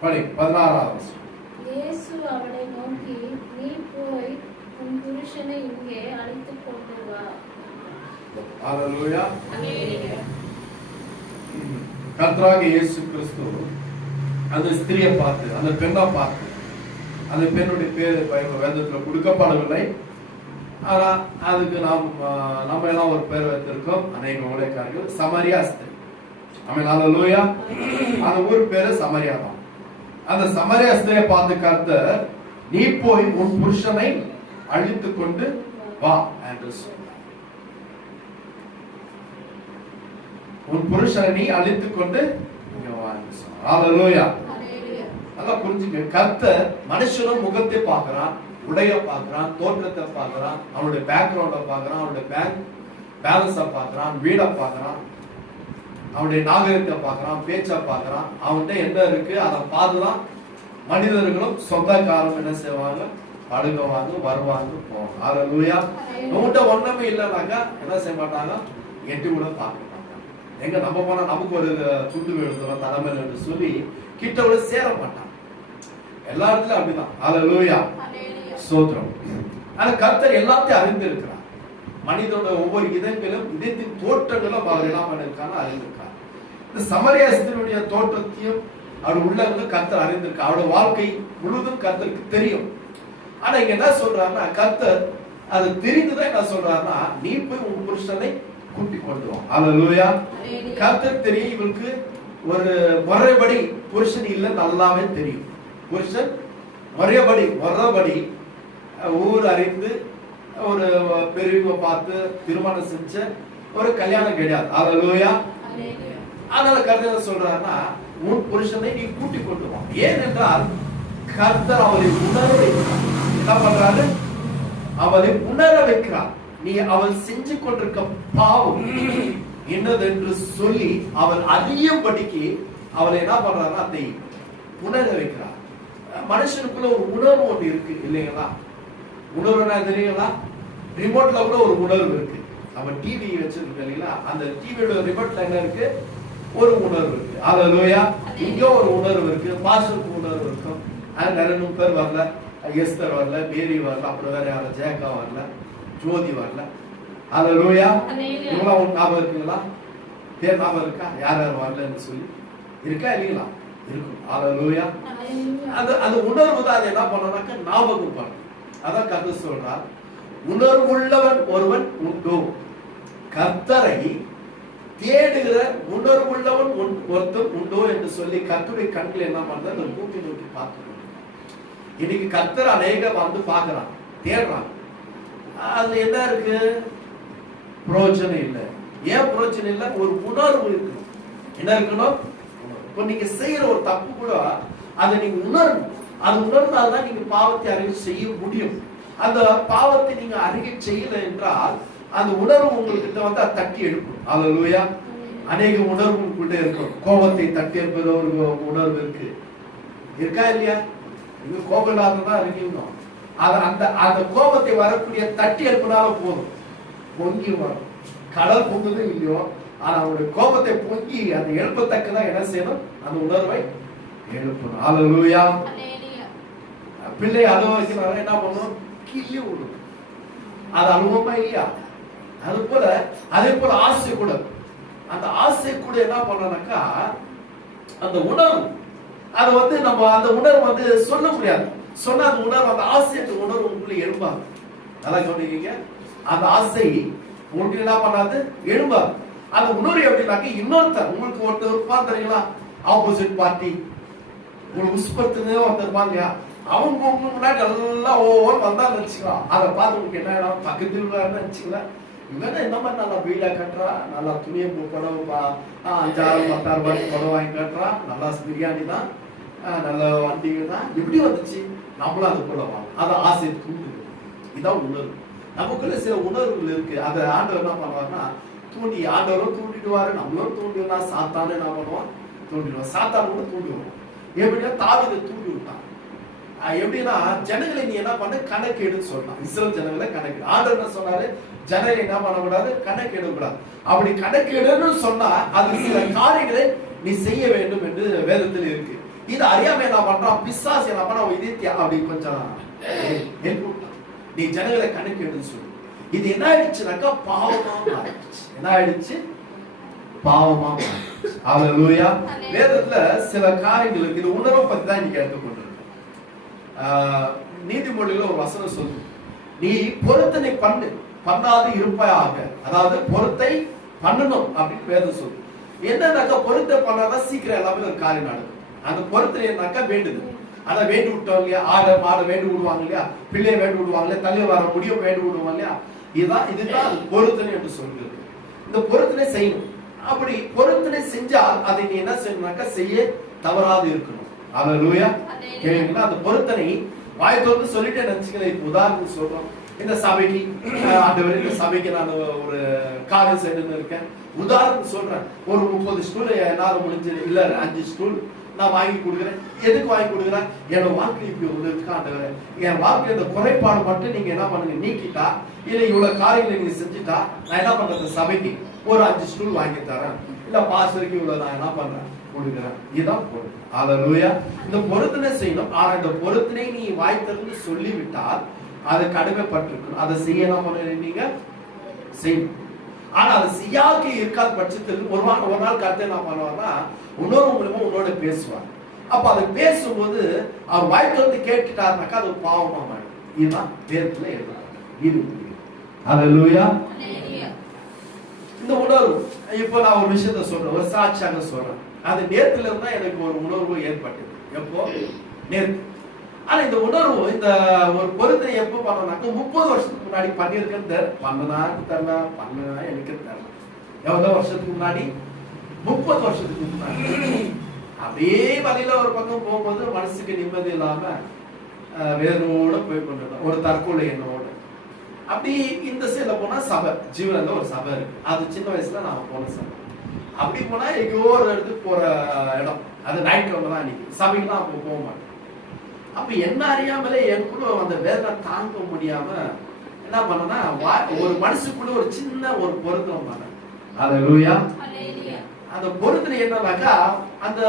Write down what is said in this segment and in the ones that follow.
படி பதினாறாவது. இயேசு அவனை நோக்கி நீ போய் உன் புருஷனை இங்கே அழைத்துக் கொண்டு வா. ஹalleluya. கர்த்தராக இயேசு கிறிஸ்து அந்த ஸ்திரியை பார்த்து அந்த பெண்ணை பார்த்து அந்த பெண்ணுடைய பேர் பைபிள் வேதத்துல கொடுக்கப்படவில்லை. ஆனா அதுக்கு நாம் நம்ம எல்லாம் ஒரு பேர் வைத்திருக்கோம். அநேக ஊழியக்காரர்கள் சமரியா ஸ்திரி. ஆமென் ஹalleluya. அந்த ஊர் பேரு சமரியா தான். அந்த சமரியா ஸ்திரியை பார்த்து கர்த்தர் நீ போய் உன் புருஷனை அழித்து கொண்டு வா என்று உன் புருஷனை நீ அழித்துக் கொண்டு நல்லா புரிஞ்சுக்க கர்த்தர் மனுஷனும் முகத்தை பார்க்கறான் உடைய பார்க்கறான் தோற்றத்தை பார்க்கறான் அவனுடைய பேக்ரவுண்ட பார்க்கறான் அவனுடைய பேங்க் பேலன்ஸ பார்க்கறான் வீட பார்க்கறான். அவனுடைய நாகரிகத்தை பார்க்கறான் பேச்சை பார்க்கறான். அவன்கிட்ட என்ன இருக்கு அதை பார்த்துதான் மனிதர்களும் சொந்தக்காரம் என்ன செய்வாங்க? பழகுவாங்க வருவாங்க போவாங்க. ஹalleluya. உங்ககிட்ட ஒண்ணுமே இல்லைனாக்கா என்ன செய்ய மாட்டாங்க? எட்டி கூட பார்க்க மாட்டாங்க. எங்க நம்ம போனா நமக்கு ஒரு துண்டு எழுதுறோம் தலைமையில் என்று சொல்லி கிட்ட கூட சேர மாட்டாங்க. எல்லா இடத்துலயும் அப்படிதான். ஹalleluya. சோத்ரம் ஆனா கர்த்தர் எல்லாத்தையும் அறிந்திருக்கிறார். மனிதனோட ஒவ்வொரு இதயங்களும் இதயத்தின் தோற்றங்களும் அவர் என்ன பண்ணிருக்கான்னு அறிந்திருக்கார். இந்த சமரியாசத்தினுடைய தோற்றத்தையும் அவர் உள்ளவங்க கர்த்தர் அறிந்திருக்கார் அவருடைய வாழ்க்கை முழுதும் கர்த்தருக்கு தெரியும். ஆனா இங்க என்ன சொல்றாருன்னா கர்த்தர் அது தெரிந்துதான் என்ன சொல்றாருன்னா நீ போய் உன் புருஷனை கூட்டி கொண்டு வா. ஹalleluya கர்த்தர் தெரியும் இவளுக்கு ஒரு முறைப்படி புருஷன் இல்ல நல்லாவே தெரியும். புருஷன் முறையபடி முறைப்படி ஊர் அறிந்து ஒரு பெரியவங்க பார்த்து திருமணம் செஞ்ச ஒரு கல்யாணம் கிடையாது. ஹalleluya அதனால கர்த்தர் சொல்றாருன்னா உன் புருஷனை நீ கூட்டி கொண்டு வா. ஏனென்றால் கர்த்தர் அவரை உணர வைக்கிறார். என்ன பண்றாரு? அவளை உணர வைக்கிறார். நீ அவள் செஞ்சு கொண்டிருக்க பாவம். என்னதென்று சொல்லி அவள் அறியும்படிக்கு அவளை என்ன பண்றாருன்னா அதை உணர வைக்கிறார். மனுஷனுக்குள்ள ஒரு உணர்வு ஒன்று இருக்கு இல்லைங்களா? உணர்வு என்ன தெரியுங்களா ரிமோட்ல கூட ஒரு உணர்வு இருக்கு. நம்ம டிவி வச்சிருக்கோம் இல்லைங்களா? அந்த டிவியோட ரிமோட்ல என்ன இருக்கு? ஒரு உணர்வு இருக்கு. ஹalleluya. இங்க ஒரு உணர்வு இருக்கு. பாஸ்டருக்கு உணர்வு இருக்கும். அது நிறைய நூறு பேர் வரல. எஸ்தர் வரல மேரி வரல அப்புறம் வேற யாரும் ஜேக்கா வரல ஜோதி வரல. Hallelujah. இவங்களாம் ஞாபகம் இருக்குங்களா? பேர் ஞாபகம் இருக்கா? யார் யார் வரலன்னு சொல்லி. இருக்கா இல்லைங்களா? இருக்கும். ஹalleluya. அந்த அந்த உணர்வு தான். அது என்ன பண்ணணும்னாக்க ஞாபகம் பண்ணும் அதான் கத்து சொல்றார். உணர்வுள்ளவன் ஒருவன் உண்டோ? கர்த்தரை தேடுகிற உணர்வுள்ளவன் ஒன்- ஒருத்தன் உண்டோ என்று சொல்லி கத்துடைய கண்கள் என்ன பண்றது அந்த நோக்கி நோக்கி பார்த்து இன்னைக்கு கத்தர் அநேக வந்து பார்க்கறான் தேடுறான் அது என்ன இருக்கு? பிரயோஜனம் இல்லை. ஏன் பிரயோஜனம் இல்லை? ஒரு உணர்வு இருக்கு. என்ன இருக்கணும்? இப்போ நீங்க செய்யற ஒரு தப்பு கூட அதை நீங்க உணரணும். அது உணர்ந்தால்தான் நீங்க பாவத்தை அறிவு செய்ய முடியும். அந்த பாவத்தை நீங்க அறிக்கை செய்யல என்றால் அந்த உணர்வு உங்ககிட்ட வந்து அதை தட்டி எடுக்கும் அல்லேலூயா அநேக உணர்வு உங்ககிட்ட இருக்கும். கோபத்தை தட்டி எடுப்பது ஒரு உணர்வு இருக்கு. இருக்கா இல்லையா? இது கோபம் இல்லாததான் அறிக்கணும் அது அந்த அந்த கோபத்தை வரக்கூடிய தட்டி எடுப்பினால போதும். பொங்கி வரும். கடல் பொங்குது இல்லையோ ஆனா அவருடைய கோபத்தை பொங்கி அந்த எழுப்பத்தக்கதான் என்ன செய்யணும்? அந்த உணர்வை எழுப்பணும். லூயா பிள்ளை அழுவ வர என்ன பண்ணணும் கிள்ளி விடணும் அது அனுபவமா இல்லையா? அது போல அதே போல ஆசை கூட. அந்த ஆசை கூட என்ன பண்ணனாக்கா அந்த உணர்வு. அது வந்து நம்ம அந்த உணர்வு வந்து சொல்ல முடியாது. சொன்னா அந்த உணர்வு அந்த ஆசை அந்த உணர்வு உங்களுக்குள்ள எழும்பாது. நல்லா கவனிக்கீங்க அந்த ஆசை உங்களுக்கு என்ன பண்ணாது? எழும்பாது. அந்த உணர்வு எப்படின்னாக்க இன்னொருத்தர் உங்களுக்கு ஒருத்தர் இருப்பான் தெரியுங்களா? ஆப்போசிட் பார்ட்டி உங்களுக்கு உஸ்பத்துனே ஒருத்தர் இருப்பான் இல்லையா? அவங்க உங்களுக்கு முன்னாடி நல்லா ஓவர் வந்தான்னு வச்சுக்கலாம். அதை பார்த்து உங்களுக்கு என்ன பக்கத்தில் உள்ளாருன்னு இவன் இந்த மாதிரி நல்லா வீடா கட்டுறா? நல்லா துணியை புடவை அஞ்சாறு பத்தாறு ரூபாய்க்கு புடவை வாங்கி கட்டுறா. நல்லா பிரியாணி தான். நல்ல வண்டிங்க தான். எப்படி வந்துச்சு? நம்மளும் அது போல வாங்க. அதை ஆசை தூண்டுது. இதான் உணர்வு. நமக்குள்ள சில உணர்வுகள் இருக்கு. அதை ஆண்டவர் என்ன பண்ணுவாருன்னா தூண்டி ஆண்டவரும் தூண்டிடுவாரு நம்மளும் தூண்டிடுவா சாத்தானு என்ன பண்ணுவான் தூண்டிடுவான் சாத்தான் கூட தூண்டிடுவான் எப்படின்னா தாவிதை தூண்டி விட்டான் எப்படின்னா ஜனங்களை நீ என்ன பண்ண? கணக்கெடுன்னு சொல்லலாம். இஸ்ரேல் ஜனங்களை கணக்கெடு. ஆண்டவர் என்ன சொன்னாரு? ஜனங்களை என்ன பண்ணக்கூடாது? கணக்கெடு கூடாது அப்படி கணக்கெடுன்னு சொன்னா அது சில காரியங்களை நீ செய்ய வேண்டும் என்று வேதத்தில் இருக்கு. இது அறியாம என்ன பண்றான் பிசாசு என்ன பண்ணா இதே அப்படி கொஞ்சம் நீ ஜனங்களை கணக்கு எடுன்னு சொல்லு. இது என்ன ஆயிடுச்சுனாக்கா பாவமா மாறிடுச்சு. என்ன ஆயிடுச்சு? பாவமா மாறிடுச்சு. ஹalleluya வேதத்துல சில காரியங்களுக்கு இது உணர்வை பத்தி தான் இன்னைக்கு எடுத்துக்கொண்டிருக்கோம். ஆஹ், நீதிமொழியில ஒரு வசனம் சொல்லு நீ பொருத்தனை பண்ணு. பண்ணாது இருப்பாயாக. அதாவது பொருத்தை பண்ணணும் அப்படின்னு வேதம் சொல்லு என்னன்னாக்கா பொருத்தை பண்ணாதான் சீக்கிரம் எல்லாமே ஒரு காரியம் நடக்கும். அந்த பொருத்தனைனாக்கா வேண்டுது. அதை வேண்டு விட்டோம் இல்லையா? ஆடை மாடை வேண்டு விடுவாங்க இல்லையா? பிள்ளையை வேண்டு விடுவாங்க இல்லையா? தள்ளி வர முடியும் வேண்டு விடுவாங்க இல்லையா? இதுதான் இதுதான் பொருத்தனை என்று சொல்கிறது. இந்த பொருத்தனை செய்யணும். அப்படி பொருத்தனை செஞ்சால் அதை நீ என்ன செய்யணும்னாக்கா செய்ய தவறாது இருக்கணும். அல்லேலூயா கேளுங்களா அந்த பொருத்தனை வாய் திறந்து சொல்லிட்டே நினைச்சுக்கல இப்ப உதாரணத்துக்கு சொல்றோம். இந்த சபைக்கு ஆண்டவரே இந்த சபைக்கு நான் ஒரு காரியம் செய்யணும்னு இருக்கேன். உதாரணத்துக்கு சொல்றேன். ஒரு முப்பது ஸ்டூல் என்னால முடிஞ்சது. இல்ல அஞ்சு ஸ்டூல் நான் வாங்கி கொடுக்குறேன். எதுக்கு வாங்கி கொடுக்குறேன்? என்னோட வாழ்க்கை இப்படி ஒண்ணு இருக்கு ஆண்டவரே. என் வாழ்க்கை இந்த குறைபாடு மட்டும் நீங்க என்ன பண்ணுங்க? நீக்கிட்டா இல்ல இவ்வளவு காரியங்களை நீங்க செஞ்சுட்டா நான் என்ன பண்றது? சபைக்கு ஒரு அஞ்சு ஸ்டூல் வாங்கி தரேன். இல்ல பாஸ்டருக்கு இவ்வளவு நான் என்ன பண்றேன்? கொடுக்குறேன் இதுதான் பொருள். ஹalleluya இந்த பொருத்தனை செய்யணும்? ஆனா இந்த பொருத்தனை நீ வாய் திறந்து சொல்லிவிட்டால் அது கடுமைப்பட்டிருக்கணும் அதை செய்யலாம் நீங்க செய்யணும். ஆனா அது செய்யாத இருக்காத பட்சத்தில் ஒரு நாள் ஒரு நாள் கருத்தை என்ன பண்ணுவார்னா இன்னொரு மூலியமா உன்னோட பேசுவார். அப்ப அதை பேசும்போது அவர் வாய் திறந்து கேட்டுட்டாருனாக்கா அது பாவமா மாறும். இதுதான் வேதத்துல எழுதுறாங்க. இது ஹalleluya இந்த உணர்வு இப்போ நான் ஒரு விஷயத்த சொல்றேன். ஒரு சாட்சியாக சொல்றேன். அது நேத்துல இருந்தா எனக்கு ஒரு உணர்வு ஏற்பட்டது. எப்போ? நேத்து ஆனா இந்த உணர்வு இந்த ஒரு பொருத்தனை எப்போ பண்ணனாக்க முப்பது வருஷத்துக்கு முன்னாடி பண்ணியிருக்கேன்னு தெரியல பண்ணனான்னு தெரியல பண்ண எனக்கு தரல. எவ்வளவு வருஷத்துக்கு முன்னாடி? முப்பது வருஷத்துக்கு முன்னாடி. அதே வழியில ஒரு பக்கம் போகும்போது மனசுக்கு நிம்மதி இல்லாம அஹ், வேதனோட போய் கொண்டிருந்தேன் ஒரு தற்கொலை எண்ணோட. அப்படி இந்த சைடில் போனா சபை ஜீவனில் ஒரு சபை இருக்கு. அது சின்ன வயசுல நான் போன சபை. அப்படி போனா எங்கேயோ ஒரு இடத்துக்கு போற இடம். அது ஞாயிற்றுக்கிழமை தான் அன்னைக்கு சபைக்கு அப்போ போக மாட்டேன். அப்ப என்ன அறியாமலே எனக்குள்ள அந்த வேதனை தாங்க முடியாம என்ன பண்ணனா ஒரு மனசுக்குள்ள ஒரு சின்ன ஒரு பொருத்தம் பண்ணேன். அது அந்த பொருத்தனை என்னன்னாக்கா அந்த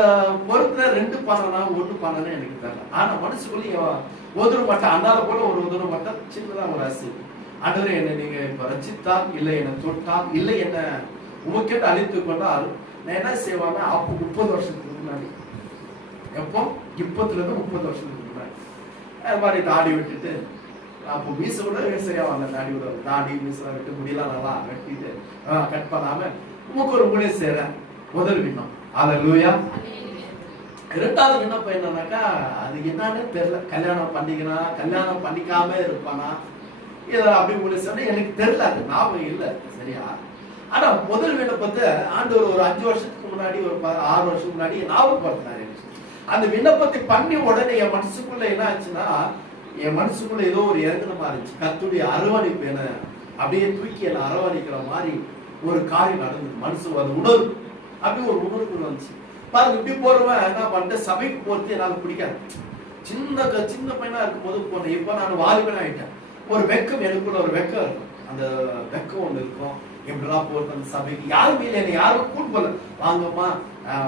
பொருத்தனை ரெண்டு பண்ணனா ஒண்ணு பண்ணனா எனக்கு தெரியல. ஆனா மனசுக்குள்ள ஒதுரு மட்டம் அண்ணால போல ஒரு உதறு மட்டம் சின்னதா ஒரு அசி ஆண்டவரே என்ன நீங்க இப்ப ரசித்தால் இல்லை என்ன தொட்டால் இல்லை என்ன உமக்கேட்டு அழித்து கொண்டால் நான் என்ன செய்வாங்க அப்போ முப்பது வருஷத்துக்கு முன்னாடி. எப்போ? இப்பத்துல இருந்து முப்பது வருஷத்துக்கு முன்னாடி. அது மாதிரி தாடி விட்டுட்டு அப்போ மீச விட சரியா வரல தாடி விட தாடி மீசலாம் விட்டு முடியலாம் நல்லா வெட்டிட்டு கட் பண்ணாம உமக்கு ஒரு முடிய சேர முதல் விண்ணம் அதை லூயா இரண்டாவது விண்ணப்பம் என்னன்னாக்கா அது என்னன்னு தெரியல. கல்யாணம் பண்ணிக்கணும் கல்யாணம் பண்ணிக்காம இருப்பானா? இதை அப்படி உங்களுக்கு சொன்னா எனக்கு தெரியல அது ஞாபகம் இல்லை. சரியா? ஆனா முதல் விண்ணப்பத்தை ஆண்டவர் ஒரு அஞ்சு வருஷத்துக்கு முன்னாடி ஒரு ப- ஆறு வருஷத்துக்கு முன்னாடி ஞாபகப்படுத்தினாரு அந்த விண்ணப்பத்தை பண்ணி உடனே என் மனசுக்குள்ள என்ன ஆச்சுன்னா என் மனசுக்குள்ள ஏதோ ஒரு இறங்கணமா இருந்துச்சு. கத்துடைய அரவணைப்பு என்ன? அப்படியே தூக்கி என்ன அரவணைக்கிற மாதிரி ஒரு காரியம் நடந்தது. மனசு அது உணர்வு. அப்படி ஒரு உணர்வு வந்துச்சு. பாருங்க இப்படி போறவன் என்ன பண்ணிட்டு சபைக்கு போறது என்னால பிடிக்காது. சின்ன க- சின்ன பையனா இருக்கும்போது போனேன் இப்போ நான் வாலிபன் ஆயிட்டேன் ஒரு வெக்கம் எனக்குள்ள ஒரு வெக்கம் இருக்கும். அந்த வெக்கம் ஒண்ணு இருக்கும். எப்படிலாம் போறது அந்த சபைக்கு யாருமே இல்லை என்னை யாரும் கூட்டு வாங்கம்மா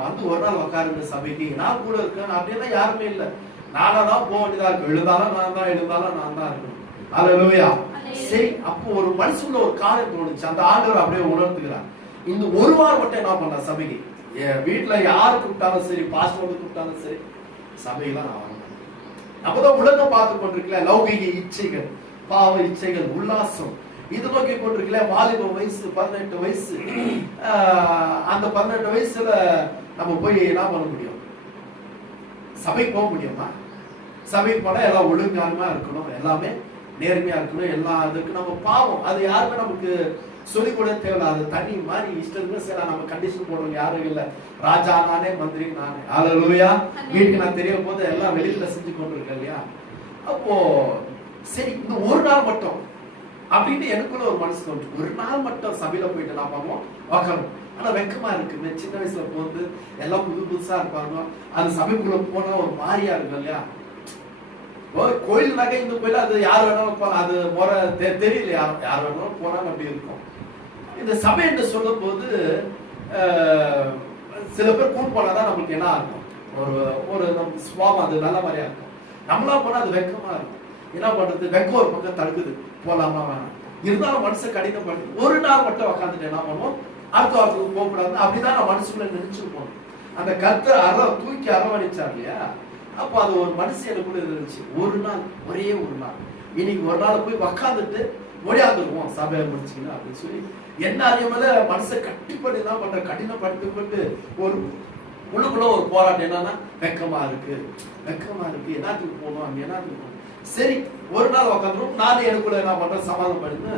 வந்து ஒரு நாள் உட்காருங்க சபைக்கு. நான் கூட இருக்கேன் அப்படியெல்லாம் யாருமே இல்லை. நானா தான் போக வேண்டியதா இருக்கு. எழுந்தாலும் நான் தான் எழுந்தாலும் நான் தான் இருக்கணும். அல்லேலூயா சரி அப்போ ஒரு மனசுக்குள்ள ஒரு காரியம் தோணுச்சு. அந்த ஆண்டவர் அப்படியே உணர்த்துக்கிறார் இந்த ஒரு வாரம் மட்டும் என்ன பண்ண சபைக்கு? வீட்டுல யாரு கூப்பிட்டாலும் சரி பாஸ்டர் கூப்பிட்டாலும் சரி சபையெல்லாம் நான் வரேன் அப்பதான் உலகம் பார்த்து கொண்டிருக்கல லௌகிக இச்சைகள் பாவ இச்சைகள் உல்லாசம். இது நோக்கி கொண்டிருக்கல வாலிப வயசு பதினெட்டு வயசு. ஆஹ் அந்த பதினெட்டு வயசுல நம்ம போய் என்ன பண்ண முடியும்? சபைக்கு போக முடியுமா? சபைக்கு போனா எல்லாம் ஒழுங்கானமா இருக்கணும் எல்லாமே நேர்மையா இருக்கணும் எல்லா இதுக்கும் நம்ம பாவம். அது யாருமே நமக்கு சொல்லி கூட தேவையில்ல. அது தனி மாதிரி இஷ்டத்துக்கு சில நம்ம கண்டிஷன் போடுறோம் யாரும் இல்ல. ராஜா நானே மந்திரி நானே. அல்லேலூயா வீட்டுக்கு நான் தெரிய போது எல்லாம் வெளியில செஞ்சு கொண்டிருக்கேன் இல்லையா? அப்போ சரி இந்த ஒரு நாள் மட்டும். அப்படின்னு எனக்குள்ள ஒரு மனசு தோன்று ஒரு நாள் மட்டும் சபையில போயிட்டு நான் பார்ப்போம். உக்காரும் ஆனா வெக்கமா இந்த சின்ன வயசுல போகுது எல்லாம் புது புதுசா இருப்பாங்க. அந்த சபைக்குள்ள போனா ஒரு மாறியா இருக்கும் இல்லையா? ஓ, கோயில்னாக்க இந்த கோயில் அது யார் வேணாலும் போலாம். அது போற தெ- தெரியல யார் யார் வேணாலும் போறாங்க அப்படி இருக்கும். இந்த சபை என்று சொல்லும் போது சில பேர் கூட்டு போனாதான் நம்மளுக்கு என்ன ஆகும்? ஒரு ஒரு நம்ம சுவாபம் அது நல்ல மாதிரியா இருக்கும். நம்மளா போனா அது வெக்கமா இருக்கும். என்ன பண்றது? வெக்கம் ஒரு பக்கம் தடுக்குது. போலாமா? வேணாம் இருந்தாலும் மனசை கடினப்படுது ஒரு நாள் மட்டும் உட்காந்துட்டு என்ன பண்ணுவோம்? அடுத்த வாரத்துக்கு போகக்கூடாது. அப்படிதான் நான் மனசுக்குள்ள நினைச்சிருப்போம் அந்த கத்து அற தூக்கி அரவணைச்சார் இல்லையா? அப்போ அது ஒரு மனசு எனக்குள்ள இருந்துச்சு. ஒரு நாள் ஒரே ஒரு நாள். இன்னைக்கு ஒரு நாள் போய் உக்காந்துட்டு ஒழியாந்துருவோம் சபையை முடிச்சுக்கணும் அப்படின்னு சொல்லி என்ன அறியாமல மனசை கட்டுப்படி தான் பண்ற கடினப்படுத்தி கொண்டு ஒரு உள்ளுக்குள்ள ஒரு போராட்டம் என்னன்னா வெக்கமா இருக்கு. வெக்கமா இருக்கு. எல்லாத்துக்கு போகணும்? அங்க எல்லாத்துக்கு போகணும்? சரி ஒரு நாள் உட்காந்துரும் நானும் எனக்குள்ள என்ன பண்றேன் சமாதானம் பண்ணு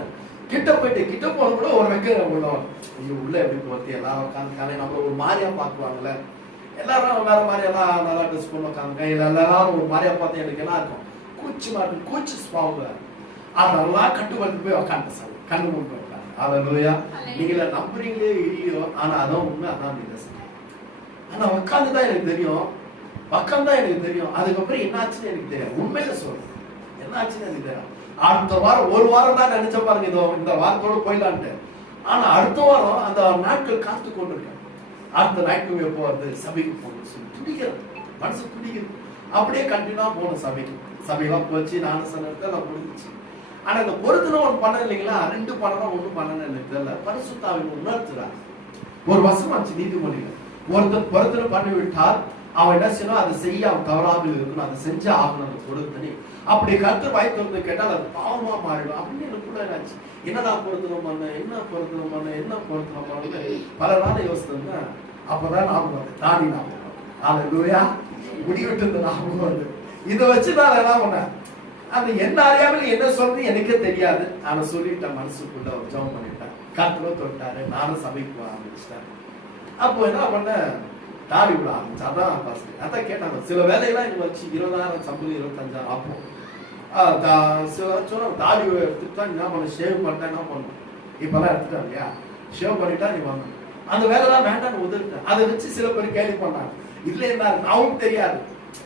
கிட்ட போயிட்டு கிட்ட போன கூட ஒரு வெக்க உள்ள. ஐயோ உள்ள எப்படி போறது? எல்லாரும் உட்காந்து காலை நம்மள ஒரு மாதிரியா பாக்குவாங்கல்ல எல்லாரும் வேற மாதிரி எல்லாம் நல்லா ட்ரெஸ் பண்ண உட்காந்து இல்ல எல்லாரும் ஒரு மாதிரியா பார்த்து எனக்கு என்ன இருக்கும்? கூச்சி மாட்டு கூச்சி சுவாங்க அதெல்லாம் கட்டுப்படுத்தி போய் உட்காந்து சார் கண்ணு மூட்டு உட்காந்து அதை நீங்கள நம்புறீங்களே இல்லையோ ஆனா அதான் உண்மை அதான் நீங்க ஆனா உட்காந்து தான் எனக்கு தெரியும் பக்கம் தான் எனக்கு தெரியும். அதுக்கப்புறம் என்னாச்சுன்னு எனக்கு தெரியும் உண்மையில சொல்றேன். என்னாச்சுன்னு அடுத்த வாரம் ஒரு வாரம் தான் நினைச்ச பாருங்க இதோ இந்த வாரத்தோட போயிடலான்ட்டு. ஆனா அடுத்த வாரம் அந்த நாட்கள் காத்து கொண்டிருக்கேன். அடுத்த நாட்கள் எப்போ வருது சபைக்கு போகணும் சொல்லி துடிக்கிறது மனசு துடிக்கிறது அப்படியே கண்டினியூவா போகணும் சபைக்கு. சபையெல்லாம் போச்சு நானும் சில இடத்துல முடிஞ்சிச்சு. ஆனா இந்த பொருத்தனை ஒன்று பண்ண இல்லைங்களா? ரெண்டு பண்ணணும் ஒன்றும் பண்ணணும் எனக்கு தெரியல. பரிசுத்தாவின் உணர்த்துறாங்க ஒரு வசமாச்சு நீதிமொழிகள் ஒருத்தன் பொருத்தனை பண்ணி விட்டால் அவன் என்ன செய்யணும்? அதை செய்ய அவன் தவறாமல் இருக்கணும். அதை செஞ்சு ஆகணும். அந்த பொருத்தனை அப்படி கருத்து வாய் திறந்து கேட்டால் அது பாவமா மாறிடும். அப்படின்னு எனக்குள்ள என்னாச்சு என்னதான் பொருத்தனம் பண்ண? என்ன பொருத்தனம் பண்ண? என்ன பொருத்தனம் பண்ண? பல நாள் யோசித்தேன். அப்பதான் ஞாபகம் வந்து தாடி ஞாபகம் வருது. அல்லேலூயா முடிவிட்டு இருந்த ஞாபகம் வந்து இதை வச்சு நான் என்ன பண்ணேன்? அந்த என்ன அறியாமல் என்ன சொல்றது எனக்கே தெரியாது. ஆனா சொல்லிட்டேன் மனசுக்குள்ள ஒரு ஜெபம் பண்ணிட்டேன். காத்துல தொட்டாரு நானும் சபைக்கு போக ஆரம்பிச்சிட்டேன். அப்போ என்ன பண்ணேன்? தாடி விட ஆரம்பிச்சாதான் அதான் அதான் கேட்டாங்க. சில வேலையெல்லாம் எனக்கு வச்சு இருபதாயிரம் சம்பளம் இருபத்தஞ்சாயிரம் ஆப்போம் தா- சில சொன்ன தாடி எடுத்துட்டா என்ன பண்ண ஷேவ் பண்ணிட்டா என்ன பண்ணும் இப்பெல்லாம் எடுத்துட்டா இல்லையா? ஷேவ் பண்ணிட்டா நீ வாங்க அந்த வேலைலாம் வேண்டாம்னு உதவிட்டேன் அதை வச்சு சில பேர் கேள்வி பண்ணாங்க. இதுல என்ன அவனுக்கு தெரியாது.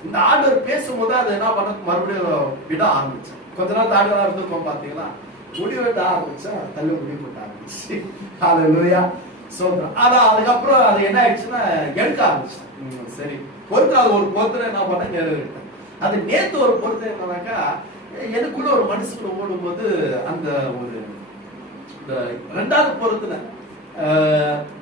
இந்த ஆர்டர் பேசும்போது அதை என்ன பண்ண மறுபடியும் விட ஆரம்பிச்சேன். கொஞ்ச நாள் தாடிலாம் இருந்திருக்கோம் பாத்தீங்களா முடி வெட்ட ஆரம்பிச்சேன். தள்ளு முடி போட்ட ஆரம்பிச்சு ஹalleluya. சோதரம் ஆனா அதுக்கப்புறம் அது என்ன ஆயிடுச்சுன்னா எடுக்க ஆரம்பிச்சேன் ம், சரி பொறுத்து அது ஒரு பொறுத்துல என்ன பண்ண நிறைவேறிட்டேன் அது நேத்து ஒரு பொறுத்து என்னன்னாக்கா எனக்குள்ள ஒரு மனசுக்குள்ள ஓடும்போது அந்த ஒரு ரெண்டாவது பொறுத்துல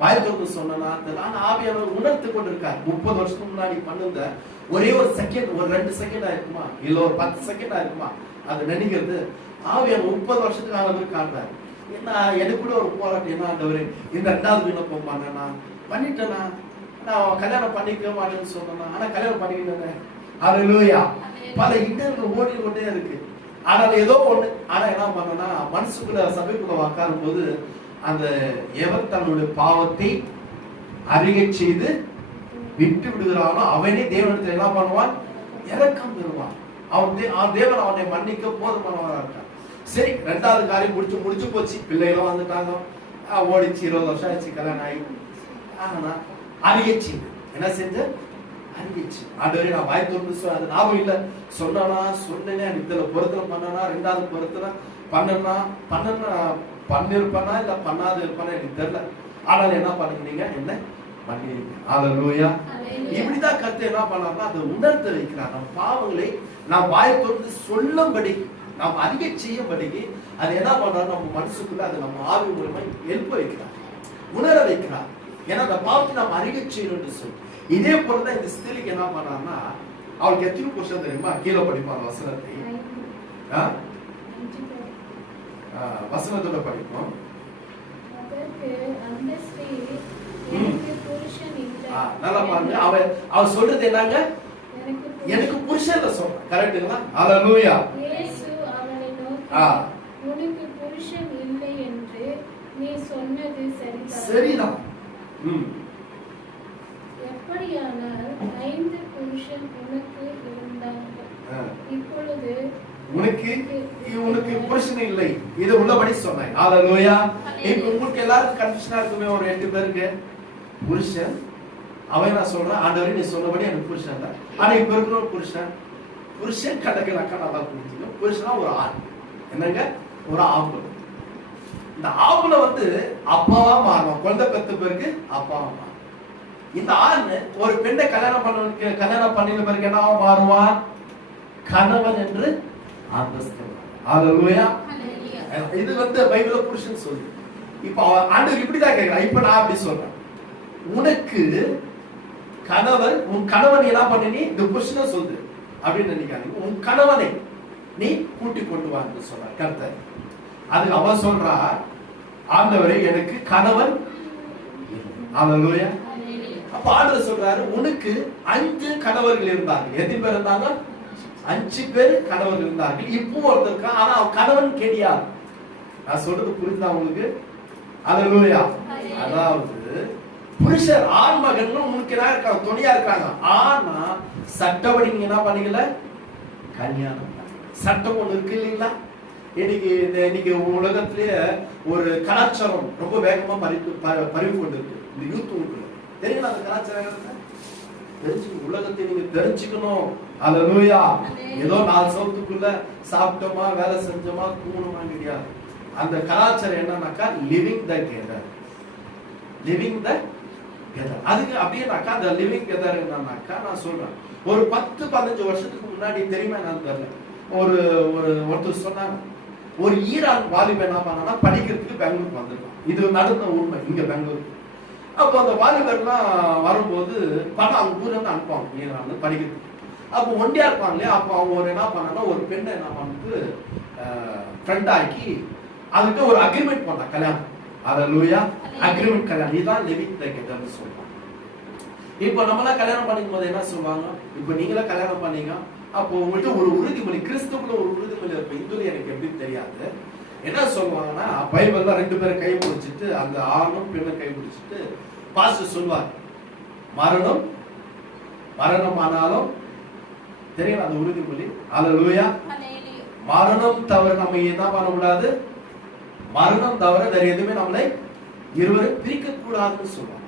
வாய்ப்பு சொன்னா தெரியல ஆவியானவர் உணர்த்து கொண்டு இருக்கார் முப்பது வருஷத்துக்கு முன்னாடி பண்ணுந்த ஒரே ஒரு செகண்ட் ஒரு ரெண்டு செகண்ட் ஆயிருக்குமா? இல்ல ஒரு பத்து செகண்ட் ஆயிருக்குமா? அது நினைக்கிறது ஆவியானவர் முப்பது வருஷத்துக்கு ஆனவர் காட்டுறாரு என்ன எனக்கு கூட ஒரு போராட்டம் என்ன ஆண்டவரே? இந்த ரெண்டாவது விண்ணப்பம் பண்ணேனா பண்ணிட்டேனா நான் கல்யாணம் பண்ணிக்க மாட்டேன்னு சொன்னேனா? ஆனா கல்யாணம் பண்ணிக்கிட்டேன்? அல்லேலூயா பல இன்னல்கள் ஓடி கொண்டே இருக்கு. ஆனால் ஏதோ ஒண்ணு ஆனா என்ன பண்ணனா மனசுக்குள்ள சபைக்குள்ள உட்காரும் போது அந்த எவர் தன்னுடைய பாவத்தை அறிகை செய்து விட்டு விடுகிறானோ அவனே தேவனிடத்தில் என்ன பண்ணுவான்? இறக்கம் பெறுவான் அவன் தேவன் அவனை மன்னிக்க போதுமானவரா இருக்கான். சரி ரெண்டாவது காரியம் முடிச்சு முடிச்சு போச்சு. பிள்ளைகளும் வந்துட்டாங்க. ஓடிச்சு இருபது வருஷம் ஆயிடுச்சு கல்யாணம் ஆகி. ஆனா அறிவிச்சு என்ன செஞ்ச? அறிவிச்சு ஆண்டவரே நான் வாய் திறந்து அது ஞாபகம் இல்ல. சொன்னானா சொன்னேனே இதுல பொருத்தனை பண்ணனா ரெண்டாவது பொருத்தனை பண்ணனா பண்ணனா பண்ணிருப்பனா இல்ல பண்ணாத இருப்பானா எனக்கு தெரியல. ஆனால் என்ன பண்ணுறீங்க? என்ன? ஹalleluya Hallelujah. இப்படிதான் கருத்து என்ன பண்ணார்னா அதை உணர்த்த வைக்கிறார். நம்ம பாவங்களை நாம் வாய் திறந்து சொல்லும்படி நாம் அறிக்கை செய்யும்படிக்கு அது என்ன பண்றாரு நம்ம மனசுக்குள்ள அது நம்ம ஆவி மூலமா எழுப்ப வைக்கிறார் உணர வைக்கிறார். ஏன்னா அந்த பாவத்தை நாம் அறிக்கை செய்யணும்னு சொல்லி இதே போலதான் இந்த ஸ்திரீக்கு என்ன பண்ணார்னா அவளுக்கு எத்தனை புருஷன் தெரியுமா? கீழே படிப்பான் வசனத்தை. வசனத்தோட படிப்போம். நல்லா பாருங்க. அவ அவ சொல்றது என்னங்க? எனக்கு புருஷன். சொல்றேன் கரெக்டுங்களா ஹalleluya இயேசு அவளை நோக்கி ஆ. உனக்கு புருஷன் இல்லை என்று நீ சொன்னது சரிதான். சரிதான். எப்படியானால் ஐந்து புருஷன் உனக்கு இருந்தார்கள். இப்பொழுது உனக்கு உனக்கு புருஷன் இல்லை. இது உள்ளபடி சொன்னேன். ஹalleluya இப்போ உங்களுக்கு எல்லாருக்கும் கன்ஃபியூஷனா இருக்குமே ஒரு எட்டு பேருக்கு. புருஷன். அவன் நான் சொல்றேன்? ஆண்டவரே நீ சொன்னபடி எனக்கு புருஷன் இல்லை ஆனா இப்ப இருக்கிற புருஷன் புருஷன் கணக்குனாக்கா நல்லா புரிஞ்சுக்கணும் புருஷனா ஒரு ஆண். என்னங்க? ஒரு ஆம்பளை. இந்த ஆம்பளை வந்து அப்பாவா மாறுவான் குழந்தை பெத்த பிறகு அப்பாவா மாறும் இந்த ஆண் ஒரு பெண்ணை கல்யாணம் பண்ண கல்யாணம் பண்ணின பிறகு என்ன மாறுவான் கணவன் என்று ஹalleluya இது வந்து பைபிள்ல புருஷன் சொல்லு. இப்போ ஆண்டவர் இப்படிதான் கேட்கிறான். இப்ப நான் அப்படி சொல்றேன். உனக்கு கணவன் உன் கணவன் என்ன பண்ணினி? இந்த புருஷனை சொல்லு. அப்படின்னு நினைக்காதீங்க. உன் கணவனை நீ கூட்டி கொண்டு வான்னு சொல்றார் கர்த்தர் அதுக்கு அவ சொல்றா ஆண்டவரே எனக்கு கணவன் ஹalleluya. அப்ப ஆண்டவர் சொல்றாரு உனக்கு அஞ்சு கணவர்கள் இருந்தார்கள். எத்தனை பேர் இருந்தாங்க அஞ்சு பேர் கணவர்கள் இருந்தார்கள். இப்போ ஒருத்தர் ஆனா அவன் கணவன் கிடையாது நான் சொல்றது புரிந்தா உங்களுக்கு? அதுலூயா அதாவது புருஷர் ஆண் மகன்களும் உனக்கு என்ன இருக்காங்க துணையா இருக்காங்க. ஆனா சட்டப்படி நீங்க என்ன பண்ணீங்கல கல்யாணம் சட்டம் ஒண்ணு இருக்கு இல்லைங்களா? இன்னைக்கு இந்த இன்னைக்கு உலகத்திலேயே ஒரு கலாச்சாரம் ரொம்ப வேகமா பறிப்பு ப- பரவி கொண்டு இருக்கு இந்த யூத் உங்களுக்குள்ள தெரியுங்களா அந்த கலாச்சாரம்? தெரிஞ்சு உலகத்தை நீங்க தெரிஞ்சுக்கணும். அல்லேலூயா ஏதோ நாலு சவுத்துக்குள்ள சாப்பிட்டோமா வேலை செஞ்சோமா தூங்கணுமா கிடையாது அந்த கலாச்சாரம் என்னன்னாக்கா லிவிங் த கெதர் லிவிங் த கெதர் அதுக்கு அப்படியேனாக்கா அந்த லிவிங் கெதர் என்னன்னாக்கா நான் சொல்றேன். ஒரு பத்து பதினஞ்சு வருஷத்துக்கு முன்னாடி தெரியுமா என்னன்னு தெரியல. ஒரு ஒரு ஒருத்தர் சொன்னாங்க ஒரு ஈரான் வாலிபன் என்ன பண்ணா படிக்கிறதுக்கு பெங்களூருக்கு வந்திருக்கான். இது நடந்த உண்மை இங்க பெங்களூருக்கு. அப்போ அந்த வாலிபர்லாம் வரும்போது பணம் அவங்க ஊர்ல இருந்து அனுப்புவாங்க ஈரான் படிக்கிறதுக்கு. அப்போ ஒண்டியா இருப்பாங்க இல்லையா? அப்போ அவங்க ஒரு என்ன பண்ணாங்கன்னா ஒரு பெண்ணை என்ன பண்ணிட்டு ஃப்ரெண்ட் ஆக்கி அதுக்கு ஒரு அக்ரிமெண்ட் பண்ணா கல்யாணம். அதை லூயா அக்ரிமெண்ட் கல்யாணம். இதுதான் லிவிங் டுகெதர்னு சொல்லுவாங்க இப்போ நம்மளாம் கல்யாணம் பண்ணிக்கும் போது என்ன சொல்லுவாங்க? இப்போ நீங்களாம் கல்யாணம் பண்ணீங்க அப்போ உங்கள்கிட்ட ஒரு உறுதிமொழி கிறிஸ்துக்குள்ள ஒரு உறுதிமொழி இருக்கும் இந்துல எனக்கு எப்படின்னு தெரியாது. என்ன சொல்லுவாங்கன்னா பைபிள்ல ரெண்டு பேரும் கை பிடிச்சிட்டு அந்த ஆணும் பெண்ணும் கை பிடிச்சிட்டு பாஸ்டர் சொல்வார் மரணம் மரணம் ஆனாலும் தெரியும் அந்த உறுதிமொழி. அல்லேலூயா மரணம் தவிர நம்ம என்ன பண்ணக்கூடாது? மரணம் தவிர வேற எதுவுமே நம்மளை இருவரும் பிரிக்க கூடாதுன்னு சொல்லுவாங்க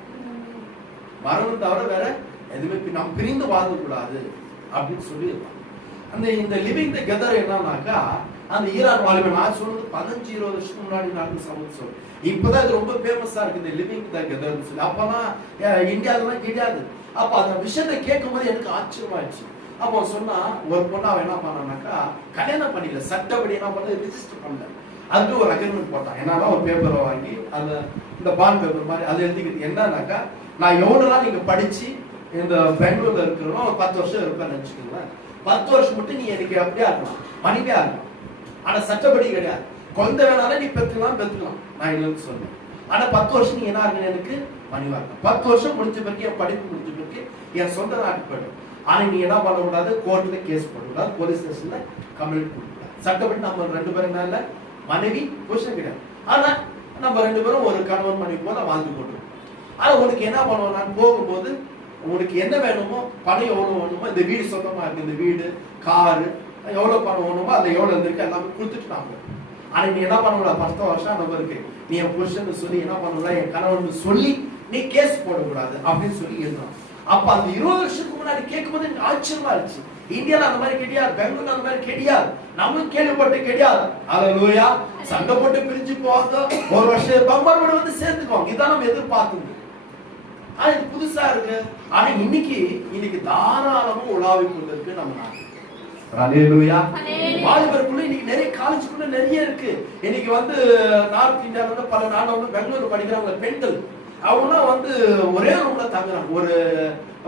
மரணம் தவிர வேற எதுவுமே பி- நாம் பிரிந்து வாழக்கூடாது அப்படின்னு சொல்லி. அந்த இந்த லிவிங் த கெதர் என்னன்னாக்கா அந்த ஈரான் வாலிபன் நான் சொன்னது பதினஞ்சு இருபது வருஷத்துக்கு முன்னாடி நடந்த சமூகம் இப்பதான் இது ரொம்ப ஃபேமஸா இருக்கு இந்த லிவிங் த கெதர்னு சொல்லி. அப்பதான் இந்தியாவிலாம் கிடையாது. அப்ப அந்த விஷயத்தை கேட்கும்போது எனக்கு ஆச்சரியமாயிடுச்சு. அப்போ அவன் சொன்னா ஒரு பொண்ணு அவன் என்ன பண்ணானாக்கா கல்யாணம் பண்ணிக்கல. சட்டப்படி என்ன பண்ண ரிஜிஸ்டர் பண்ணல. அதுக்கு ஒரு அக்ரிமெண்ட் போட்டான். என்னன்னா ஒரு பேப்பரை வாங்கி அந்த இந்த பாண்ட் பேப்பர் மாதிரி அதை எழுதிக்கிட்டு என்னன்னாக்கா நான் எவ்வளவுலாம் நீங்க படிச்சு இந்த பெங்களூர்ல இருக்கிறோம் ஒரு பத்து வருஷம் இருப்பேன்னு நினைச்சுக்கோங்களேன். பத்து வருஷம் மட்டும் நீ எனக்கு அப்படியே ஆகலாம் மனைவியா இருக்கலாம் ஆனா சட்டப்படி கிடையாது. குழந்தை வேணாலும் நீ பெத்துக்கலாம் பெத்துக்கலாம் நான் இல்லைன்னு சொன்னேன் ஆனா பத்து வருஷம் நீ என்ன இருக்கணும் எனக்கு? மனைவா இருக்கும் பத்து வருஷம் முடிஞ்ச பிறகு என் படிப்பு முடிஞ்ச பிறகு என் சொந்த நாட்டுக்கு போயிடும் ஆனா நீ என்ன பண்ணக்கூடாது? கோர்ட்ல கேஸ் போடக்கூடாது. போலீஸ் ஸ்டேஷன்ல கம்ப்ளைண்ட் கொடுக்கூடாது சட்டப்படி நம்ம ரெண்டு பேரும் என்ன மனைவி புருஷன் கிடையாது. ஆனா நம்ம ரெண்டு பேரும் ஒரு கணவன் மனைவி போல வாழ்ந்து கொண்டிருக்கோம். ஆனா உனக்கு என்ன பண்ணுவோம் நான் போகும்போது உனக்கு என்ன வேணுமோ பணம் எவ்வளோ வேணுமோ இந்த வீடு சொந்தமாக இருக்கு இந்த வீடு காரு எவ்வளவு பணம் வேணுமோ அதுல எவ்வளவு இருந்திருக்கு எல்லாமே கொடுத்துட்டு நான் ஆனா நீ என்ன பண்ணக்கூடாது பத்து வருஷம் நம்ம இருக்கு. நீ என் புருஷன் சொல்லி என்ன பண்ணக்கூடாது என் கணவன் சொல்லி நீ கேஸ் போடக்கூடாது அப்படின்னு சொல்லி எழுதுறான் அப்ப அந்த இருபது வருஷத்துக்கு முன்னாடி கேட்கும்போது எனக்கு ஆச்சரியமா இருந்துச்சு. இந்தியால அந்த மாதிரி கிடையாது பெங்களூர்ல அந்த மாதிரி கிடையாது. நம்மளும் கேள்விப்பட்டு கிடையாது. அல்லேலூயா சண்டை போட்டு பிரிஞ்சு போவாங்க. ஒரு வருஷம் இருப்பாங்க மறுபடியும் வந்து சேர்ந்துக்குவாங்க. இதான் நம்ம எதிர்பார்த்தது. ஆனா இது புதுசா இருக்கு. ஆனா இன்னைக்கு இன்னைக்கு தாராளமா உலாவி கொண்டிருக்கு நம்ம நாடு. அல்லேலூயா அல்லேலூயா. வாலிபருக்குள்ள இன்னைக்கு நிறைய காலேஜுக்குள்ள நிறைய இருக்கு. இன்னைக்கு வந்து நார்த் இந்தியால பல நாடு வந்து பெங்களூர் படிக்கிறாங்க பெண்கள் அவங்களாம் வந்து ஒரே ரூம்ல தங்குறாங்க. ஒரு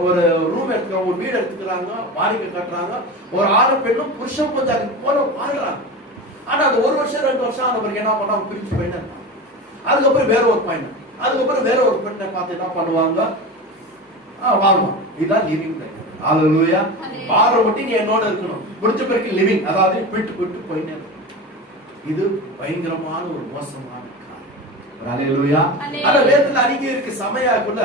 ஒரு ரூம் எடுத்துக்கிறாங்க ஒரு வீடு எடுத்துக்கிறாங்க வாடகை கட்டுறாங்க. ஒரு ஆறு பெண்ணும் புருஷன் கொஞ்சம் அதுக்கு போல வாழ்றாங்க. ஆனா அந்த ஒரு வருஷம் ரெண்டு வருஷம் ஆன பிறகு என்ன பண்ணாங்க? பிரிஞ்சு இருப்பாங்க. அதுக்கப்புறம் வேற ஒரு பையன் அதுக்கப்புறம் வேற ஒரு பெண்ணை பார்த்து என்ன பண்ணுவாங்க? வாழ்வான். இதுதான் லிவிங் ஹalleluya Hallelujah. வார மட்டும் நீ என்னோட இருக்கணும். முடிச்ச பிறகு லிவிங் அதாவது விட்டு விட்டு போயிட்டே. இது பயங்கரமான ஒரு மோசமான வேதத்துல அடிக்க இருக்கு சமயாக்குள்ள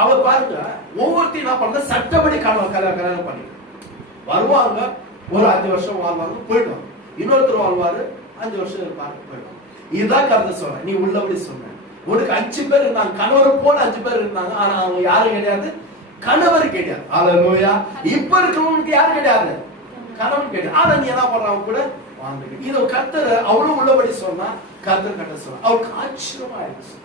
அவ பாருங்க ஒவ்வொருத்தையும் என்ன பண்ண சட்டப்படி கல்யாணம் பண்ணி வருவாங்க ஒரு அஞ்சு வருஷம் வாழ்வாங்க போயிடுவாங்க. இன்னொருத்தர் வாழ்வாரு அஞ்சு வருஷம் இருப்பாரு போயிடுவாங்க. இதுதான் கருத்து சொல்றேன். நீ உள்ளபடி சொன்ன. உனக்கு அஞ்சு பேர் இருந்தாங்க. கணவர் போல அஞ்சு பேர் இருந்தாங்க. ஆனா அவங்க யாரும் கிடையாது. கணவர் கிடையாது. அல்லேலூயா இப்ப இருக்கிறவங்களுக்கு யாரும் கிடையாது. கணவன் கிடையாது. ஆனா நீ என்ன பண்றாங்க கூட வாழ்ந்துக்கிட்டு இதை கத்தர் அவ்வளவு உள்ளபடி சொன்னா கத்தர் கட்ட சொன்னா அவருக்கு ஆச்சரியமா ஆயிடுச்சு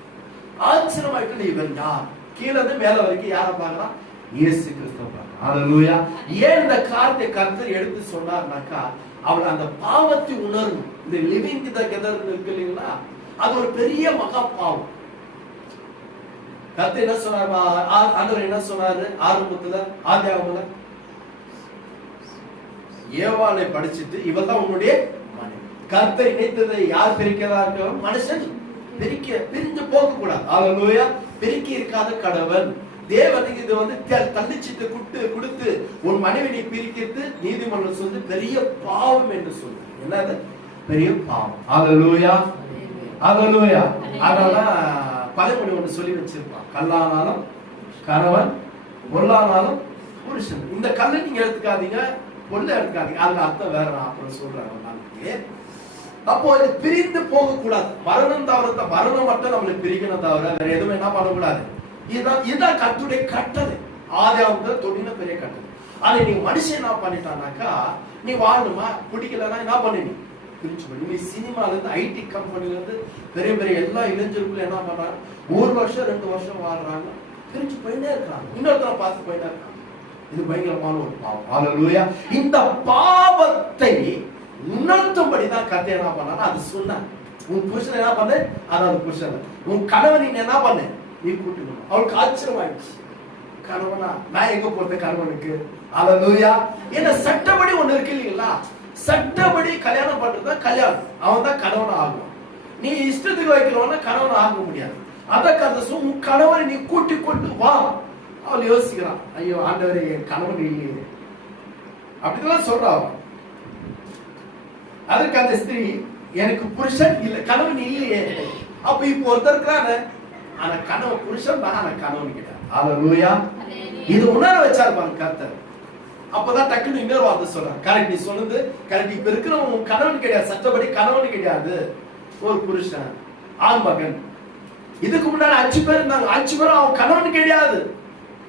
ஆச்சரியமாயிட்டு இவன் யார்? கீழே இருந்து மேல வரைக்கும் யாரை பார்க்கலாம்? இயேசு கிறிஸ்துவ ஹalleluya ஏன் இந்த காரியத்தை கர்த்தர் எடுத்து சொன்னார்னாக்கா அவர் அந்த பாவத்தை உணர்வு இந்த லிவிங் த கெதர் இருக்கு இல்லைங்களா? அது ஒரு பெரிய மகா பாவம் கத்து என்ன சொன்னார்? ஆண்டவர் என்ன சொன்னாரு? ஆரம்பத்துல ஆதியாகமத்துல? ஏவாளை படிச்சிட்டு இவள் தான் உன்னுடைய மனைவி. கர்த்தர் இணைத்ததை யார் பிரிக்கிறதா இருக்கிறோம் மனுஷன். பிரிக்க பிரிஞ்சு போக கூடாது அவன் பிரிக்க இருக்காத கடவன் தேவனுக்கு இது வந்து தள்ளிச்சிட்டு குட்டு கொடுத்து உன் மனைவி நீ பிரிக்கிறது நீதிமன்றம் சொல்லி பெரிய பாவம் என்று சொல்லு. என்னது? பெரிய பாவம். ஹalleluya. ஹalleluya அதனால பழமொழி ஒன்று சொல்லி வச்சிருப்பான். கல்லானாலும் கணவன் பொருளானாலும் புருஷன். இந்த கல்லை நீங்க எடுத்துக்காதீங்க பொருளை எடுத்துக்காதீங்க. அதுல அர்த்தம் வேற நான் அப்புறம் சொல்றேன். நாளைக்கு அப்போ இது பிரிந்து போக கூடாது மரணம் தவிர மரணம் மட்டும் நம்மளை பிரிக்கணும் தவிர வேற எதுவும் என்ன பண்ணக்கூடாது. இதுதான் இதுதான் கத்துடைய கட்டது ஆதியாவது தொழில பெரிய கட்டது ஆனா நீ மனுஷன் என்ன பண்ணிட்டானாக்கா நீ வாழணுமா? பிடிக்கலன்னா என்ன பண்ணு நீ பிரிச்சு பண்ணி சினிமால இருந்து ஐடி கம்பெனில இருந்து பெரிய பெரிய எல்லா இளைஞர்களும் என்ன பண்றாங்க? ஒரு வருஷம் ரெண்டு வருஷம் வாழ்றாங்க. பிரிச்சு போயிட்டே இருக்கிறாங்க இன்னொருத்தர பார்த்து போயிட்டே இருக்காங்க. இது பயங்கரமான ஒரு பாவம். ஹalleluya. இந்த பாவத்தை உணர்த்தும்படி தான் கத்தை என்ன பண்ணானா அது சொன்னாங்க உன் புருஷன் என்ன பண்ணு? அதாவது புருஷன். உன் கணவன் நீ என்ன பண்ணு? நீ கூட்டிக்கணும் அவளுக்கு ஆச்சரியமாயிடுச்சு. கணவனா நான் எங்க போறது கணவனுக்கு? ஹalleluya. என்ன சட்டப்படி ஒண்ணு இருக்கு இல்லைங்களா? சட்டப்படி கல்யாணம் பண்றது தான் கல்யாணம். அவன் தான் கணவன் ஆகும். நீ இஷ்டத்துக்கு வைக்கிறவன கணவன் ஆக முடியாது. அந்த கதை உன் கணவனை நீ கூட்டி கொண்டு வா. அவள் யோசிக்கிறான் ஐயோ ஆண்டவரே என் கணவன் இல்லையே. அப்படிதான் சொல்றான் அதற்கு அந்த ஸ்திரீ எனக்கு புருஷன் இல்ல கணவன் இல்லையே. அப்ப இப்போ ஒருத்தர் இருக்கிறாரு. ஆனா கணவன் புருஷன் தான் ஆனா கணவன் கிட்ட. ஹalleluya. இது உணர வச்சார் பாருங்க கர்த்தர். அப்பதான் டக்குன்னு இன்னொரு வார்த்தை சொல்றான் கரெக்ட் நீ சொன்னது கரெக்ட். இப்ப இருக்கிறவன் உன் கணவன் கிடையாது. சட்டப்படி கணவன் கிடையாது. ஒரு புருஷன் ஆண் மகன். இதுக்கு முன்னாடி அஞ்சு பேர் இருந்தாங்க. அஞ்சு பேரும் அவன் கணவன் கிடையாது.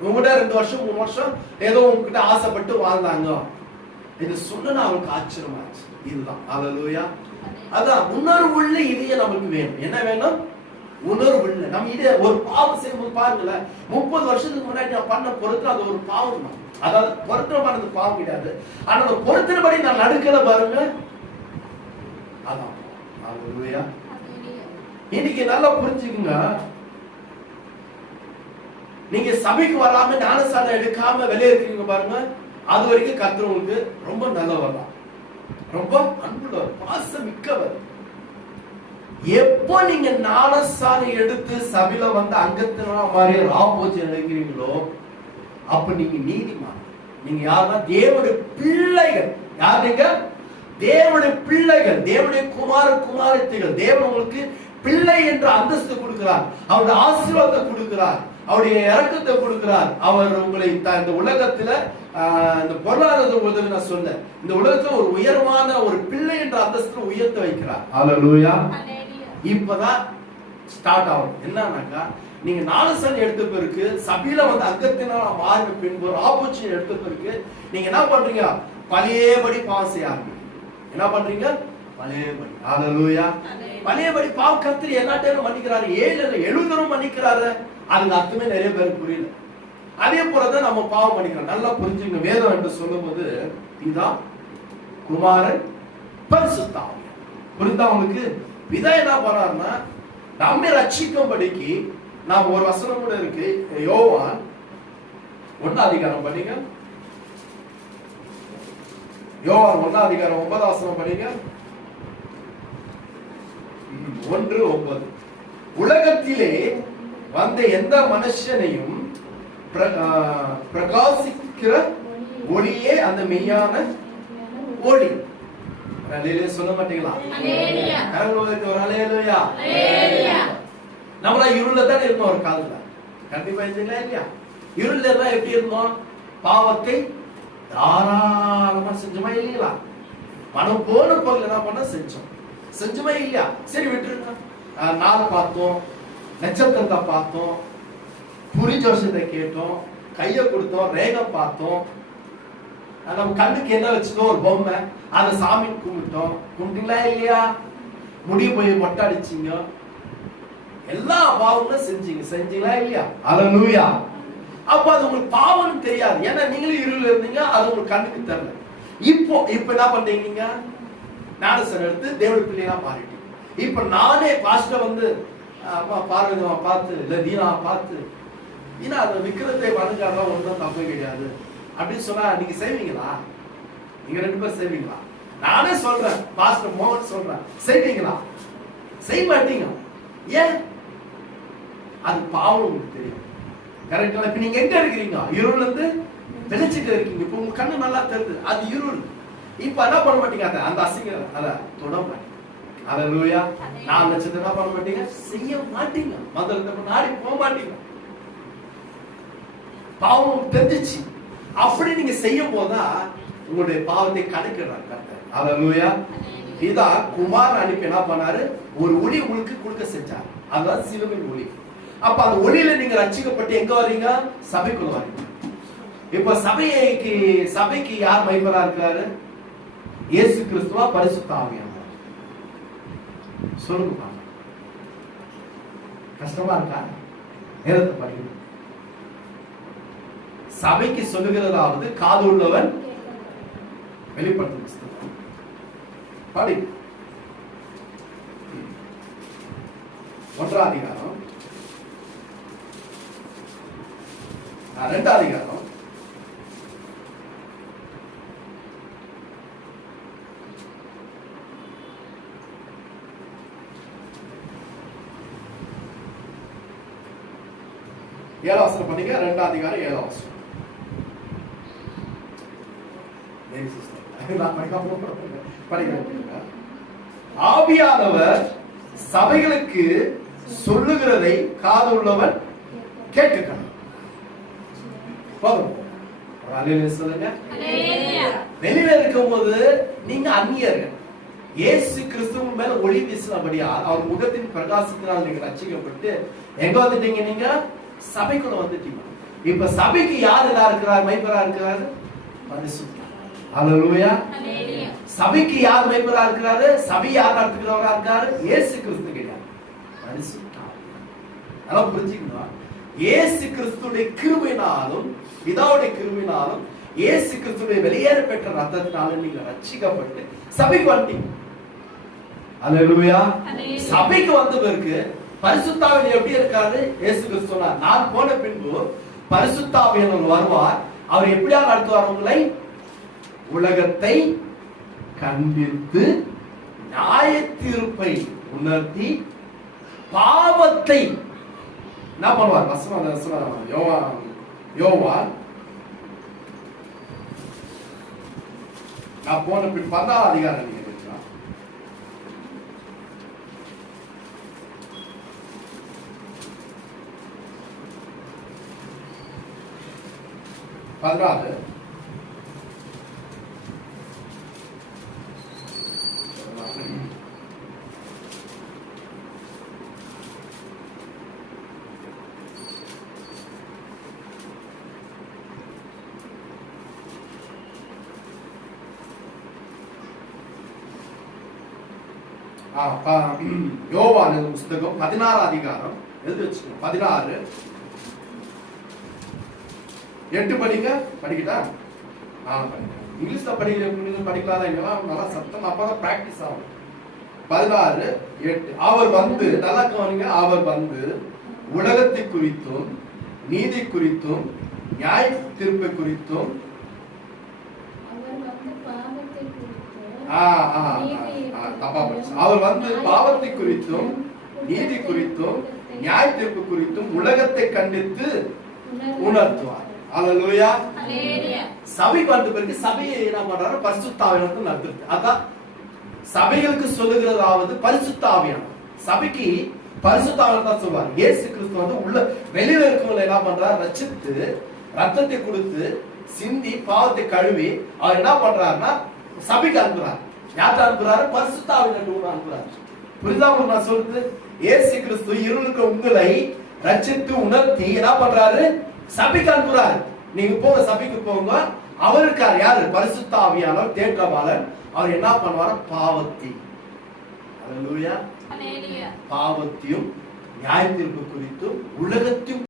உங்ககிட்ட ரெண்டு வருஷம் மூணு வருஷம் ஏதோ உங்ககிட்ட ஆசைப்பட்டு வாழ்ந்தாங்க. இது சொன்னா அவனுக்கு ஆச்சரியமாச்சு. இதுதான் ஹalleluya. அதான் உணர்வுள்ள இதய நமக்கு வேணும். என்ன வேணும்? உணர்வு இல்லை. நம்ம இதே ஒரு பாவம் செய்யும்போது பாருங்களேன் முப்பது வருஷத்துக்கு முன்னாடி நான் பண்ண பொருத்தம் அது ஒரு பாவம் தான். அதாவது பொருத்தமானது பாவம் கிடையாது. ஆனா அந்த பொருத்தினபடி நான் நடுக்கல பாருங்க. அதான். இன்னைக்கு நல்லா புரிஞ்சுக்குங்க. நீங்க சபைக்கு வராம ஞானசாரம் எடுக்காம வெளியே இருக்கீங்க பாருங்க. அது வரைக்கும் கத்துறவங்களுக்கு ரொம்ப நல்லவர் தான். ரொம்ப அன்புள்ளவர் பாசம் மிக்கவர் எப்போ நீங்க ஞானசாரம் எடுத்து சபையில வந்து அங்கத்தினா மாதிரி ராபோஜி நினைக்கிறீங்களோ அப்ப நீங்க நீதிமான். நீங்க யாருன்னா தேவனுடைய பிள்ளைகள். யார் நீங்க? தேவனுடைய பிள்ளைகள். தேவனுடைய குமார குமாரத்திகள். தேவன் உங்களுக்கு பிள்ளை என்ற அந்தஸ்து கொடுக்கிறார். அவருடைய ஆசீர்வாதத்தை கொடுக்கிறார். அவருடைய இறக்கத்தை கொடுக்கிறார். அவர் உங்களை த- இந்த உலகத்துல ஆஹ், இந்த பொருளாதார உதவி நான் சொன்னேன். இந்த உலகத்துல ஒரு உயர்வான ஒரு பிள்ளை என்ற அந்தஸ்துல உயர்த்த வைக்கிறார். ஹalleluya. இப்பதான் ஸ்டார்ட் ஆகும். என்னன்னாக்கா நீங்க நாலு சன் எடுத்த பிறகு சபையில வந்து அங்கத்தினால மாறின பின்பு ஆப்போர்ச்சுனிட்டி எடுத்த பிறகு நீங்க என்ன பண்றீங்க? பழையபடி பாவம் செய்ய என்ன பண்றீங்க? பழையபடி. ஹalleluya பழையபடி பாவம் கர்த்தர் எல்லா டைமும் மன்னிக்கிறாரு. ஏழு இல்ல எழுபது மன்னிக்கிறாரு. அதுக்கு அர்த்தமே நிறைய பேருக்கு புரியல. அதே போலதான் நம்ம பாவம் பண்ணிக்கிறோம். நல்லா புரிஞ்சுங்க வேதம் என்று சொல்லும்போது இதான் குமாரன் பரிசுத்தாம் புரிந்தா உங்களுக்கு? பிதா என்ன பண்றாருன்னா நம்மை ரட்சிக்கும்படிக்கு நாம் ஒரு வசனம் கூட இருக்கு. யோவான் ஒன்னா அதிகாரம் படிங்க. யோவான் ஒன்னா அதிகாரம் ஒன்பதாம் வசனம் படிங்க. ஒன்று ஒன்பது. உலகத்திலே வந்த எந்த மனுஷனையும் பிரகாசிக்கிற ஒளியே அந்த மெய்யான ஒளி. அலையிலே சொல்ல மாட்டீங்களா. கரங்களுக்கு ஒரு அலையிலுயா. நம்மளா இருள்ல தானே இருந்தோம் ஒரு காலத்துல. கண்டிப்பா இருந்தீங்களா இல்லையா? இருள்ல இருந்தா எப்படி இருந்தோம்? பாவத்தை தாராளமா செஞ்சோமா இல்லைங்களா? மனம் போன போகல என்ன பண்ண செஞ்சோம். செஞ்சோமா இல்லையா? சரி விட்டுருங்க. ஆஹ், நாள் பார்த்தோம் நட்சத்திரத்தை பார்த்தோம் புரி ஜோஷத்தை கேட்டோம் கையை கொடுத்தோம் ரேகம் பார்த்தோம் நம்ம கண்ணுக்கு என்ன வச்சுதோ ஒரு பொம்மை அதை சாமி கும்பிட்டோம். கும்பிட்டீங்களா இல்லையா? முடிய போய் மொட்டை அடிச்சீங்க. எல்லா பாவங்களும் செஞ்சீங்க. செஞ்சீங்களா இல்லையா? அல்லேலூயா அப்ப அது உங்களுக்கு பாவம்னு தெரியாது. ஏன்னா நீங்களும் இருள் இருந்தீங்க அது உங்களுக்கு கண்ணுக்கு தெரியல. இப்போ இப்ப என்ன பண்றீங்க? நீங்க ஞானசன் எடுத்து தேவட பிள்ளையா மாறிட்டீங்க. இப்ப நானே பாஸ்டர் வந்து அம்மா பார்வதிமா பார்த்து இல்ல தீனா பார்த்து. ஏன்னா அந்த விக்கிரத்தை வணங்காதான் ஒன்றும் தப்பு கிடையாது. அப்படின்னு சொன்னா நீங்க செய்வீங்களா? நீங்க ரெண்டு பேரும் செய்வீங்களா? நானே சொல்றேன் பாஸ்டர் மோகன் சொல்றேன் செய்வீங்களா? செய்ய மாட்டீங்க. ஏன்? அது பாவம் உங்களுக்கு தெரியும். கரெக்டா இப்ப நீங்க எங்க இருக்கிறீங்க? இருள்ல இருந்து வெளிச்சிட்டு இருக்கீங்க. இப்ப உங்க கண்ணு நல்லா தெரியுது. அது இருள். இப்ப என்ன பண்ண மாட்டீங்க? அத அந்த அசிங்க அத தொட மாட்டீங்க. அல்லேலூயா நான் நினைச்சது என்ன பண்ண மாட்டீங்க? செய்ய மாட்டீங்க. மந்திரத்தை முன்னாடி போக மாட்டீங்க. பாவம் தெரிஞ்சிச்சு. அப்படி நீங்க செய்யும் போதுதான் உங்களுடைய பாவத்தை கணக்கிடுறாங்க கர்த்தர். அல்லேலூயா இதான் குமார் அனுப்பி என்ன பண்ணாரு? ஒரு ஒளி உங்களுக்கு கொடுக்க செஞ்சார். அதுதான் சிலுவின் ஒளி. அப்ப அந்த ஒளியில நீங்க ரச்சிக்கப்பட்டு எங்க வர்றீங்க? சபைக்குள்ள வரீங்க இப்ப சபைக்கு சபைக்கு யார் மைமரா இருக்காரு? இயேசு கிறிஸ்துவா பரிசுத்த ஆவியானவர். சொல்லுங்க கஷ்டமா இருக்கா? நேரத்தை படிக்கணும் சபைக்கு சொல்லுகிறதாவது காது உள்ளவன் வெளிப்படுத்தும் படி. ஒன்றாம் அதிகாரம். ரெண்டாம் அதிகாரம். ஏழாம் வசனம் படிங்க. ரெண்டாம் அதிகாரம் ஏழாம் படிக்கிறேன் ஆவியானவர் சபைகளுக்கு சொல்லுகிறதை காது போதும். அல்லேலூயா சொல்லுங்க. வெளியில இருக்கும்போது நீங்க அந்நியர்கள். இயேசு கிறிஸ்துவின் மேல ஒளி வீசினபடியா அவர் முகத்தின் பிரகாசத்தினால் நீங்க ரட்சிக்கப்பட்டு எங்க வந்துட்டீங்க நீங்க? சபைக்குள்ள வந்துட்டீங்க. இப்ப சபைக்கு யார் எல்லாம் இருக்கிறார்? மைப்பரா இருக்கிறாரு? பரிசுத்தர். அல்லேலூயா சபைக்கு யார் மைப்பரா இருக்கிறாரு? சபை யார் நடத்துகிறவரா இருக்காரு? இயேசு கிறிஸ்து கிடையாது அதெல்லாம் புரிஞ்சுக்கணும்? இயேசு கிறிஸ்துடைய கிருபையினாலும் பிதாவுடைய கிருபையினாலும் இயேசு கிறிஸ்துடைய வெளியேற பெற்ற ரத்தத்தினாலும் நீங்க ரட்சிக்கப்பட்டு சபைக்கு வந்துட்டீங்க. அல்லேலூயா அல்லேலூயா. சபைக்கு வந்த பிறகு பரிசுத்தாவின் எப்படி இருக்காரு? இயேசு கிறிஸ்து சொன்னார் நான் போன பின்பு பரிசுத்தாவியன் வருவார் அவர் எப்படியா நடத்துவார் உங்களை? உலகத்தை கண்டித்து நியாய தீர்ப்பை உணர்த்தி பாவத்தை என்ன பண்ணுவார்? வசனம் அந்த வசனம் யோவா நான் போன பின் பதினாறு அதிகாரம் நீங்க பதினாறு. புஸ்தகம் பதினாறு அதிகாரம். எழுதி வச்சுக்கோங்க பதினாறு. எட்டு படிங்க. படிக்கிட்டா? ஆ படிங்க. இங்கிலீஷ்ல படிக்கிற படிக்கலாம் இங்கெல்லாம் நல்லா சத்தம் அப்பதான் பிராக்டிஸ் ஆகும். பதினாறு எட்டு. அவர் வந்து நல்லா கவனிங்க. அவர் வந்து உலகத்தை குறித்தும் நீதி குறித்தும் நியாய தீர்ப்பை குறித்தும். அவர் வந்து பாவத்தை குறித்தும் நீதி குறித்தும் நியாய தீர்ப்பு குறித்தும் உலகத்தை கண்டித்து உணர்த்துவார். அல்லேலூயா சபைக்கு வந்த பிறகு சபையை என்ன பண்றாரு? பரிசுத்தாவியானது நடத்துறது. அதான் சபைகளுக்கு சொல்லுகிறதாவது பரிசுத்தாவியானவர் சபைக்கு பரிசுத்தாவியானவர் தான் சொல்வார். இயேசு கிறிஸ்து வந்து உள்ள வெளியில இருக்கவங்களை என்ன பண்றாரு? ரச்சித்து ரத்தத்தை கொடுத்து சிந்தி பாவத்தை கழுவி அவர் என்ன பண்றாருன்னா சபைக்கு அனுப்புறாரு. யார்கிட்ட அனுப்புறாரு? பரிசுத்தாவியானவர் அனுப்புறாரு. உங்களுக்கு நான் சொல்றது? இயேசு கிறிஸ்து இருளுக்கு உங்களை ரட்சித்து உணர்த்தி என்ன பண்றாரு? சபைக்கு அனுப்புறாரு நீங்க போங்க சபைக்கு போங்க. அவர் இருக்கார். யாரு? பரிசுத்த ஆவியானவர் தேற்றவாளர். அவர் என்ன பண்ணுவாரு? பாவத்தை. பாவத்தையும் நியாயத்தீர்ப்பு குறித்தும் உலகத்தையும்